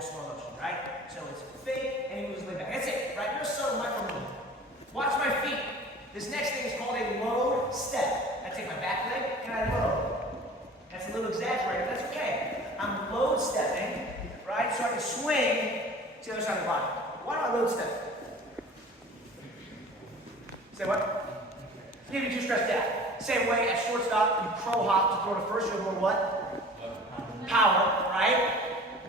full slow motion, right? So it's fake, and he moves his leg back. That's it, right? You're so micro movement. Watch my feet. This next thing is called a load step. I take my back leg and I load. That's a little exaggerated, but that's okay. I'm load stepping, right? So I can swing to the other side of the body. Why do I load step? Say what? Give you too stressed out. Same way at shortstop, you crow hop to throw to first, you have more what? Power, right?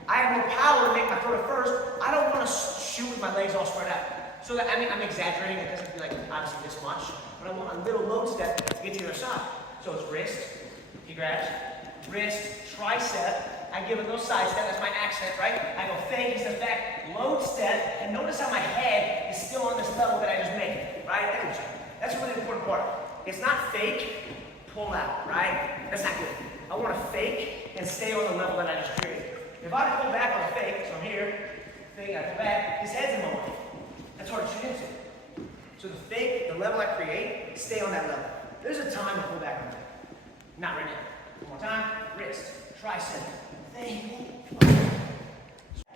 I have more power to make my throw to first. I don't want to shoot with my legs all spread out. So that, I mean, I'm exaggerating. It doesn't feel like obviously this much, but I want a little load step to get to the other side. So it's wrist, he grabs, wrist, tricep. I give a little side step, that's my accent, right? I go fake, he steps back, load step, and notice how my head is still on this level that I just made, right? That's a really important part. It's not fake, pull out, right? That's not good. I want to fake and stay on the level that I just created. If I pull back on fake, so I'm here, fake, I pull back, his head's in my way. That's hard to shoot into. So the fake, the level I create, stay on that level. There's a time to pull back on that. Not right now. One more time, wrist, tricep, fake,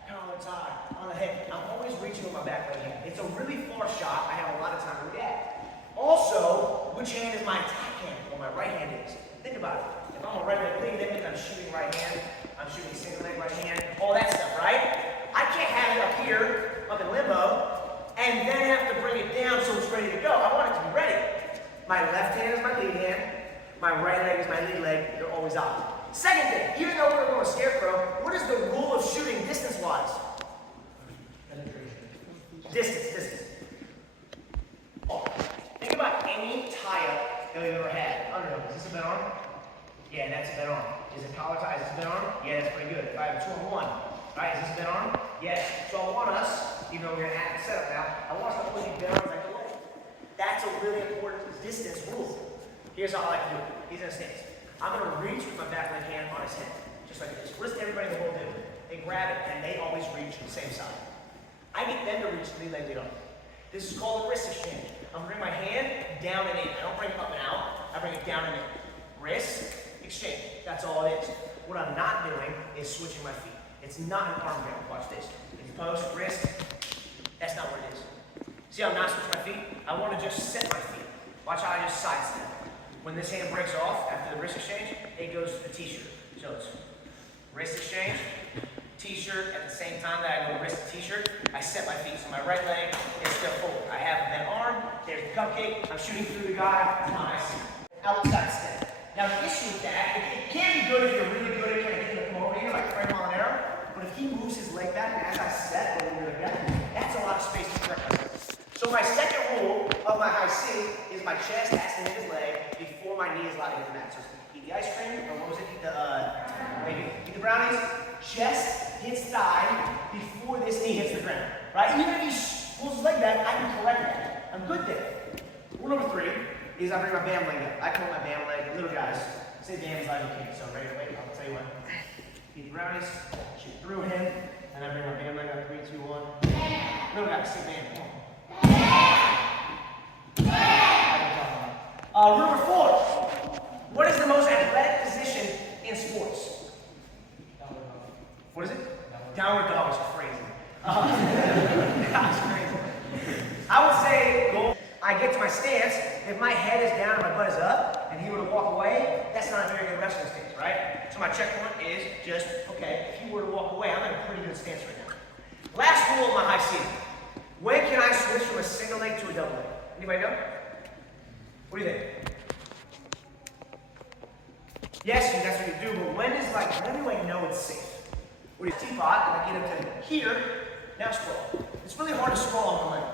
collar tie on the head. I'm always reaching with my back right hand. It's a really far shot. I have a lot of time to react. Also, which hand is my attack hand? Well, my right hand is. Think about it. If I'm a right leg lead, that means I'm shooting right hand. I'm shooting single leg right hand, all that stuff, right? I can't have it up here, up in limbo, and then have to bring it down so it's ready to go. I want it to be ready. My left hand is my lead hand. My right leg is my lead leg. They're always opposite. Second thing, even though we're going to scarecrow, what is the rule of shooting distance-wise? Distance. Oh. Think about any tie-up that we've ever had. Underhook. Is this a bent arm? Yeah, that's a bent arm. Is it collar tie? Is this a bent arm? Yeah, that's pretty good. If I have a 2-on-1, right? Is this a bent arm? Yes. So I want us, even though we're going to add the setup now, I want us to always be bent arms like the leg. That's a really important distance rule. Here's how I like to do it. He's in a stance. I'm going to reach with my back leg hand on his head, just like this. What does everybody in the world do? They grab it and they always reach the same side. I get them to reach lead leg lead arm. This is called a wrist exchange. I'm going to bring my hand down and in. I don't bring it up and out. I bring it down and in. Wrist exchange. That's all it is. What I'm not doing is switching my feet. It's not an arm grab. Watch this. It's post, wrist. That's not what it is. See how I'm not switching my feet? I want to just set my feet. Watch how I just sidestep. When this hand breaks off after the wrist exchange, it goes to the t-shirt. So it's wrist exchange, t-shirt. At the same time that I go wrist to t-shirt, I set my feet. So my right leg is still forward. I have that arm. There's the cupcake. I'm shooting through the guy. Nice. Outside step. Now the issue with that, it can be good if you're really good at kind of getting to come over here, like Frank Molinaro. But if he moves his leg back, and as I set over like that, that's a lot of space to correct myself. So my second rule of my high C is my chest has to hit his leg before my knee is allowed to hit the mat. So eat the ice cream, or what was it? Eat the brownies. Chest hits thigh before this knee hits the ground. Right? Even if he pulls his leg back, I can correct that. I'm good there. Rule number 3 is I bring my bam leg up. I call my bam leg, little guys. Say bam as loud as you can. So ready to wait? I'll tell you what. Eat the brownies, shoot through him, and I bring my bam leg up. 3, 2, 1. Little guys, say bam. Come on. Rule number 4. What is the most athletic position in sports? What is it? Downward dog is crazy. That's crazy. I would say goal. I get to my stance. If my head is down and my butt is up, and he were to walk away, that's not a very good wrestling stance, right? So my checkpoint is just, okay, if he were to walk away, I'm in a pretty good stance right now. Last rule of my high C. When can I switch from a single leg to a double leg? Anybody know? What do you think? Yes, that's what you do, but when do I know it's safe? What do you teapot, and I get him to here, now scroll. It's really hard to scroll on the leg.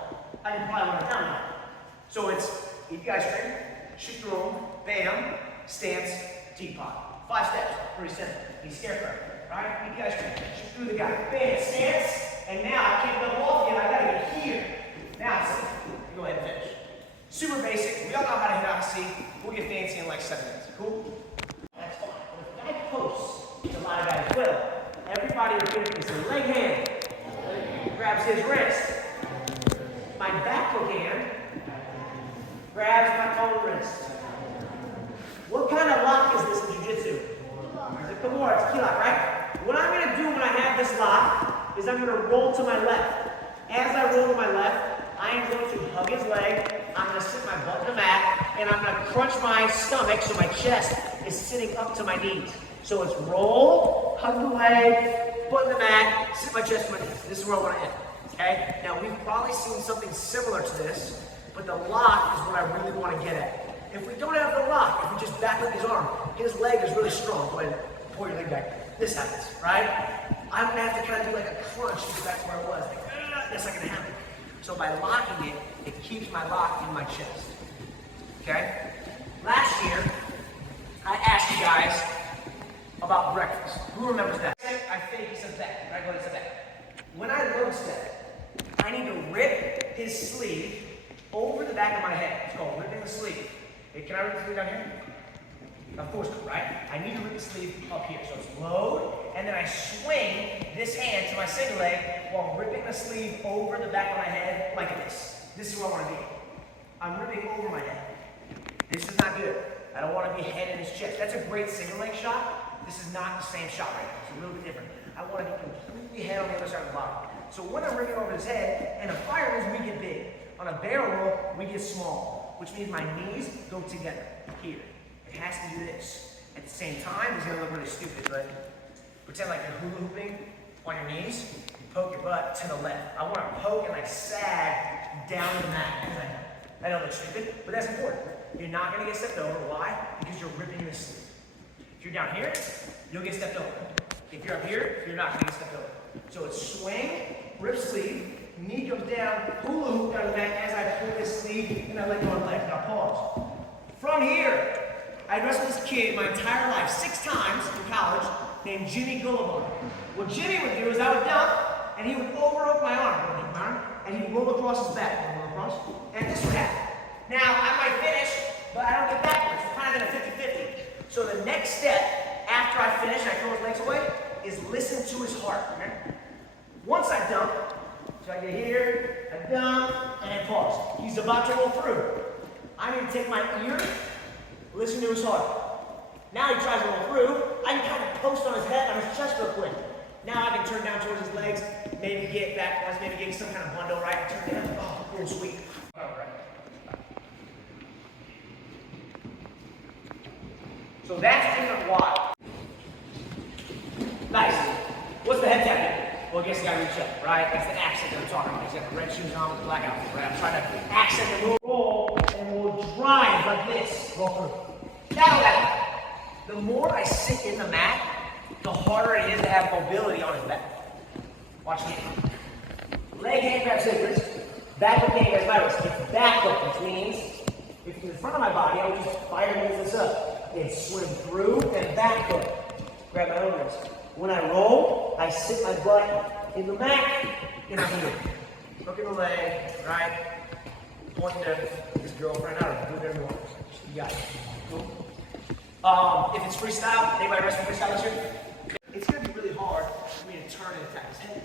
I can probably run it down now. So it's, eat the ice cream, shoot through him, bam, stance, teapot. 5 steps, pretty simple. He's scarecrow, right? Eat the ice cream, shoot through the guy, bam, stance, and now I can't double off again, I gotta get here. Now it's safe. Go ahead and finish. Super basic, we all know how to hit out C. We'll get fancy in like 7 minutes. Cool? That's fine. When a guy posts, which a lot of guys will, everybody repeats his leg hand. Grabs his wrist. My back hook hand grabs my own wrist. What kind of lock is this in jiu-jitsu? It's a Kimura, it's a key lock, right? What I'm going to do when I have this lock is I'm going to roll to my left. As I roll to my left, I am going to hug his leg. I'm going to sit my butt in the mat, and I'm going to crunch my stomach so my chest is sitting up to my knees. So it's roll, hug the leg, butt in the mat, sit my chest to my knees. This is where I want to end. Okay? Now we've probably seen something similar to this, but the lock is what I really want to get at. If we don't have the lock, if we just back up his arm, his leg is really strong. Go ahead and pull your leg back. This happens, right? I'm going to have to kind of do like a crunch to get back to where I was. Like, that's not going to happen. So by locking it, it keeps my lock in my chest. Okay? Last year, I asked you guys about breakfast. Who remembers that? I fake, he says back. Right? Go ahead and say back. When I load step, I need to rip his sleeve over the back of my head. It's called ripping the sleeve. Hey, can I rip the sleeve down here? Of course, right? I need to rip the sleeve up here. So it's load, and then I swing this hand to my single leg while ripping the sleeve over the back of my head like this. This is where I want to be. I'm ripping over my head. This is not good. I don't want to be head in his chest. That's a great single leg shot. This is not the same shot right now. It's a little bit different. I want to be completely head on the other side of the body. So when I'm ripping over his head, and a fireman's, we get big. On a barrel roll, we get small, which means my knees go together here. It has to do this. At the same time, it's gonna look really stupid, but pretend like you're hula hooping on your knees, you poke your butt to the left. I wanna poke and like sag down the mat. I know it looks stupid, but that's important. You're not gonna get stepped over. Why? Because you're ripping this sleeve. If you're down here, you'll get stepped over. If you're up here, you're not gonna get stepped over. So it's swing, rip sleeve, knee comes down, hula hoop down the mat as I pull this sleeve, and I let go of the leg. Now pause. From here, I wrestled this kid my entire life 6 times in college named Jimmy Gulliver. What Jimmy would do is I would dump, and he would overhook my arm, and he would roll across his back, and this would happen. Now, I might finish, but I don't get backwards. We're kind of in a 50-50. So the next step, after I finish and I throw his legs away, is listen to his heart. Okay? Once I dump, so I get here, I dump, and I pause. He's about to roll through. I need to take my ear, listen to his heart. Now he tries to roll through. I can kind of post on his head, on his chest real quick. Now I can turn down towards his legs, maybe get backwards, maybe get some kind of bundle, right? Turn down. Oh, cool, sweet. All right. So that's different why. Nice. What's the head tap? Well, I guess you gotta reach up, right? That's the accent that I'm talking about. He's got the red shoes on with the black outfit, right? I'm trying to accent the move. Roll, and we'll drive like this. Roll through. Now, the more I sit in the mat, the harder it is to have mobility on his back. Watch me. Leg hand grab scissors. Back hook hand grab virus. It's back hook, which means if it's in front of my body, I would just fire this up and swim through and back hook. Grab my own wrist. When I roll, I sit my butt in the mat and I'm here. Hook in the leg, right? Pointing to his girlfriend. I don't know, do whatever you want. You got it. Cool. If it's freestyle, anybody wrestling freestyle this year? It's going to be really hard for me to turn and attack his head.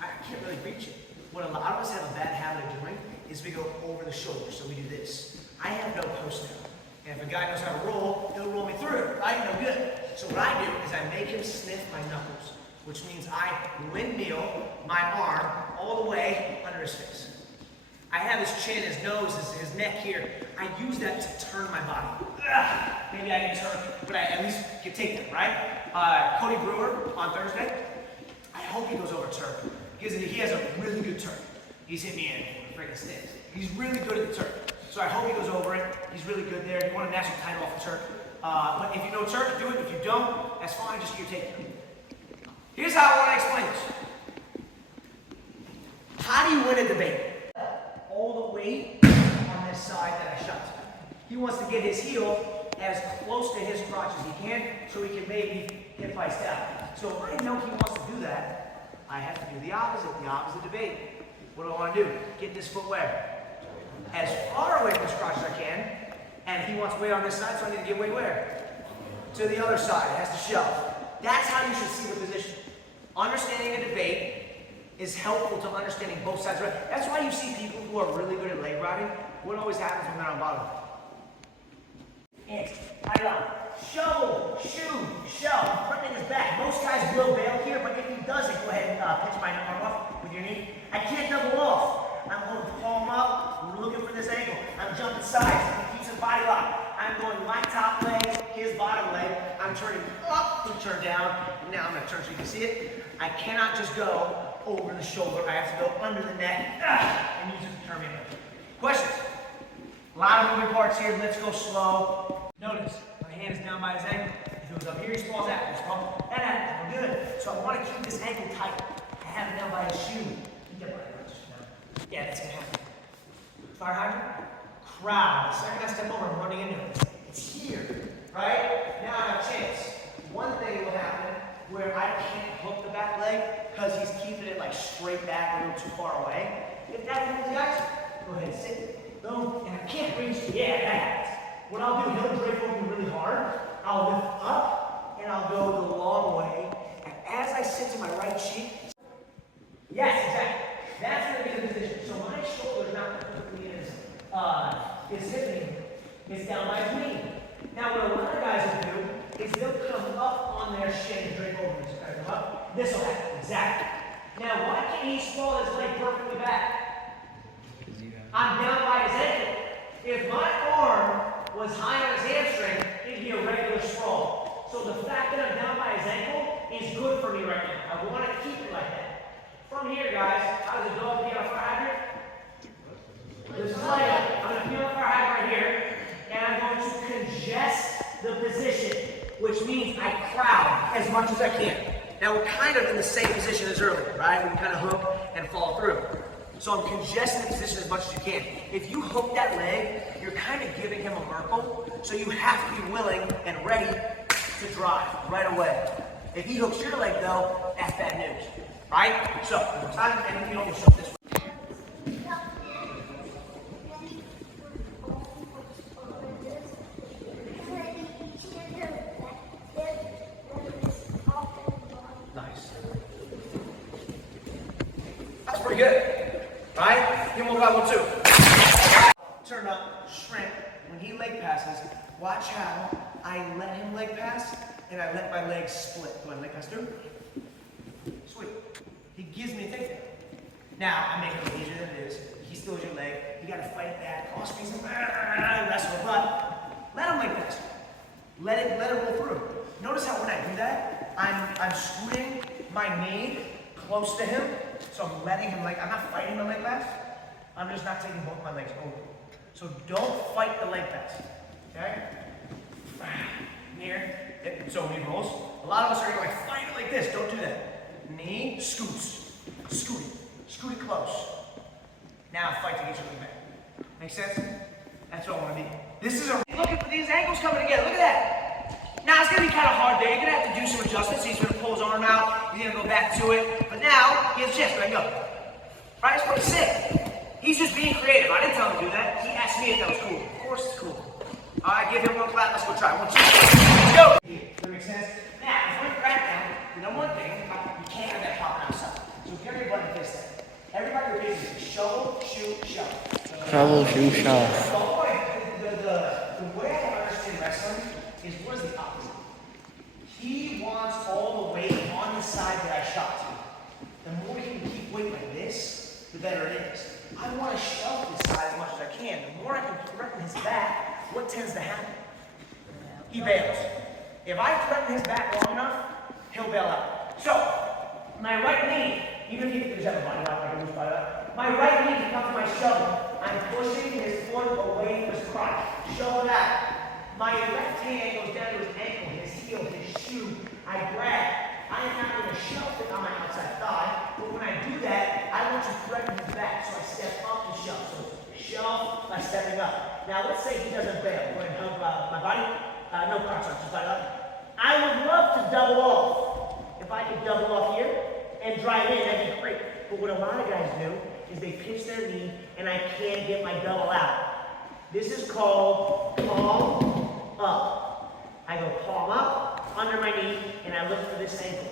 I can't really reach it. What a lot of us have a bad habit of doing is we go over the shoulder, so we do this. I have no post now. And if a guy knows how to roll, he'll roll me through, right? No good. So what I do is I make him sniff my knuckles, which means I windmill my arm all the way under his face. I have his chin, his nose, his neck here. I use that to turn my body. Maybe I can turn, but I at least can take them, right? Cody Brewer on Thursday, I hope he goes over turn. Because he has a really good turn. He's hit me in freaking sticks. He's really good at the turn. So I hope he goes over it. He's really good there. He won a national title off the turn. But if you know turn, do it. If you don't, that's fine. Just get your take. Here's how I want to explain this. How do you win a debate? All the weight on this side that I shot. He wants to get his heel as close to his crotch as he can so he can maybe hip vice down. So if I know he wants to do that, I have to do the opposite debate. What do I want to do? Get this foot where? As far away from his crotch as I can, and he wants weight on this side, so I need to get weight where? To the other side. It has to shove. That's how you should see the position. Understanding a debate is helpful to understanding both sides. That's why you see people who are really good at leg riding. What always happens when they're on bottom? And shovel, shoe, shove, front in his back. Most guys will bail here, but if he doesn't, go ahead and pinch my arm off with your knee. I can't double off. I'm going palm up, looking for this ankle. I'm jumping sides, he keeps his body locked. I'm going my top leg, his bottom leg. I'm turning up to turn down. And now I'm gonna turn so you can see it. I cannot just go over the shoulder. I have to go under the neck and use it to turn me around. Questions? A lot of moving parts here. Let's go slow. Notice, my hand is down by his ankle. If it was up here, he falls out. Just come. That happens. We're good. So I want to keep this ankle tight. I have it down by his shoe. Yeah, that's gonna happen. Fire hydrant. Crowd. The second I step over, I'm running into it. It's here, right? Now I have a chance. One thing will happen where I can't hook the back leg because he's keeping it like straight back a little too far away. If that happens, guys, go ahead and sit. Boom. And I can't reach. Yeah, that happens. What I'll do, he'll drape over me really hard. I'll lift up and I'll go the long way. And as I sit to my right cheek, yes, exactly. That's going to be the position. So my shoulder is not perfectly in his hip knee. It's down by his knee. Now what a lot of guys will do is they'll come up on their shin and drape over this. Come up. This will happen. Exactly. Now why can't he sprawl his leg perfectly back? I'm down by his ankle. If my arm was high on his hamstring, it'd be a regular sprawl. So the fact that I'm down by his ankle is good for me right now. I want to keep it like that. From here, guys, how does it go? Pee on a fire hydrant? This is like I'm going to pee on a fire hydrant right here, and I'm going to congest the position, which means I crowd as much as I can. Now we're kind of in the same position as earlier, right? We kind of hook and fall through. So I'm congesting the position as much as you can. If you hook that leg, you're kind of giving him a Merkle, so you have to be willing and ready to drive right away. If he hooks your leg though, that's bad news, right? So, time and you don't show this way. Nice. That's pretty good, right? Then we'll go 1, 2. Turn up, shrimp. When he leg passes, watch how I let him leg pass and I let my legs split. Go ahead and leg pass through. Sweet. He gives me a takedown. Now, I make it a little easier than it is. He steals your leg. You gotta fight that. Cross squeeze him. Wrestle. But let him leg pass. Let it roll through. Notice how when I do that, I'm scooting my knee close to him. So I'm letting him I'm not fighting the leg pass. I'm just not taking both my legs over. So don't fight the leg pass. Okay? Here. So when he rolls, a lot of us are going to fight it like this. Don't do that. Knee, scoots. Scoot it. Scoot it close. Now fight to get your leg back. Make sense? That's what I want to be. This is looking for these ankles coming together. Look at that. Now it's going to be kind of hard there. You're going to have to do some adjustments. He's going to pull his arm out. He's going to go back to it. But now he has a chance. Let go. Right? It's pretty sick. He's just being creative. I didn't tell him to do that. He asked me if that was cool. Of course it's cool. All right, give him 1 clap. Let's go try. 1, 2, 3. Let's go. Does that make sense? Now, if we're back down, the number one thing, you can't have that popping outside. So carry your button this thing. Everybody repeats this. Shovel, shoot, shove. Shovel, shoot, shove. The way I understand wrestling is what is the opposite? He wants all the weight on the side that I shot to. The more he can keep weight like this, the better it is. I want to shove this side as much as I can. The more I can threaten his back, what tends to happen? He bails. If I threaten his back long enough, he'll bail out. So, my right knee, even if he doesn't have a body out, like a loose body out, my right knee can come to my shovel. I'm pushing his foot away from his crotch. Shovel it out. My left hand goes down to his ankle, his heel, his shoe. I grab. I am not going to shove it on my outside thigh, but when I do that, I want to threaten his back, so I step up to shove. So shove by stepping up. Now let's say he doesn't bail. Go ahead and hug my body. No crotch up, just body up. I would love to double off. If I could double off here and drive in, that'd be great. But what a lot of guys do is they pinch their knee and I can't get my double out. This is called palm up. I go palm up, under my knee, and I look for this ankle.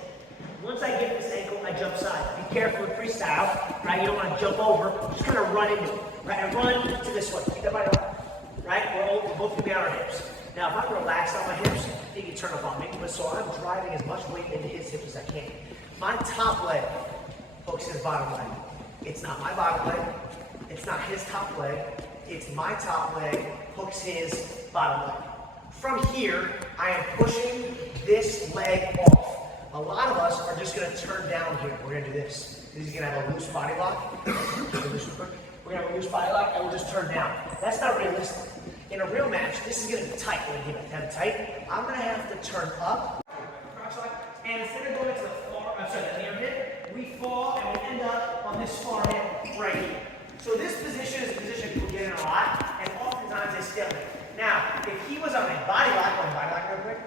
Once I get this ankle, I jump side. Be careful with freestyle, right? You don't want to jump over. Just kind of run into it, right? I run to this one. Keep that body up, right? We're both going to be on our hips. Now, if I'm relaxed on my hips, he can turn up on me. But so I'm driving as much weight into his hips as I can. My top leg hooks his bottom leg. It's not my bottom leg. It's not his top leg. It's my top leg, hooks his bottom leg. From here, I am pushing this leg off. A lot of us are just gonna turn down here. We're gonna do this. He's gonna have a loose body lock. We're gonna have a loose body lock and we'll just turn down. That's not realistic. In a real match, this is gonna be tight. We're gonna have it tight. I'm gonna have to turn up. And instead of going to the near hip, we fall and we end up on this far hip right here. So this position is a position people get in a lot, and oftentimes they still in. Now, if he was on a body lock real quick,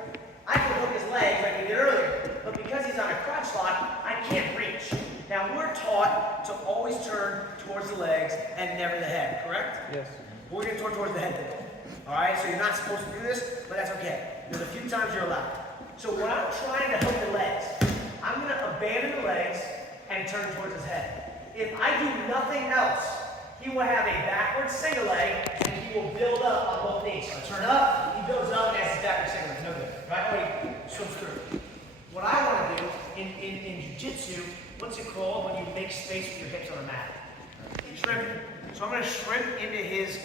I could hook his legs like we did earlier. But because he's on a crotch lock, I can't reach. Now, we're taught to always turn towards the legs and never the head, correct? Yes. We're going to turn towards the head today. All right, so you're not supposed to do this, but that's okay. There's a few times you're allowed. So when I'm trying to hook the legs, I'm going to abandon the legs and turn towards his head. If I do nothing else, he will have a backward single leg and he will build up on both knees. So turn up, he builds up and has his backward single leg. No good, right? Or he swims through. What I want to do in jiu-jitsu, what's it called when you make space with your hips on the mat? Shrimp. So I'm going to shrimp into his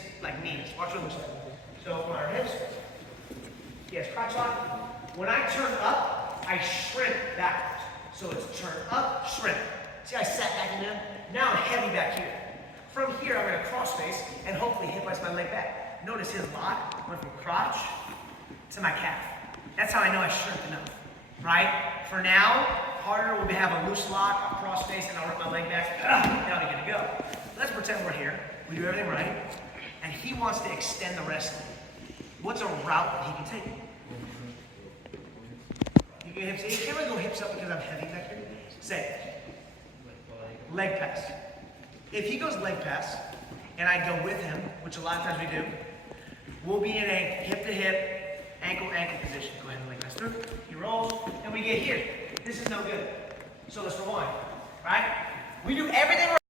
knees. Watch what it looks like. So on our hips, he has crotch lock. When I turn up, I shrimp backwards. So it's turn up, shrimp. See, I sat back in there. Now I'm heavy back here. From here, I'm going to cross face and hopefully hip my leg back. Notice his lock went from crotch to my calf. That's how I know I shrimped enough, right? For now, harder will have a loose lock, I'll cross face, and I'll rip my leg back. Now we're good to go. Let's pretend we're here. We do everything right, and he wants to extend the wrestling. What's a route that he can take? You can hips. You can't really go hips up because I'm heavy back here. Say, leg pass. If he goes leg pass, and I go with him, which a lot of times we do, we'll be in a hip-to-hip, ankle-ankle position. Go ahead and leg pass through. He rolls, and we get here. This is no good. So let's rewind, right? We do everything right.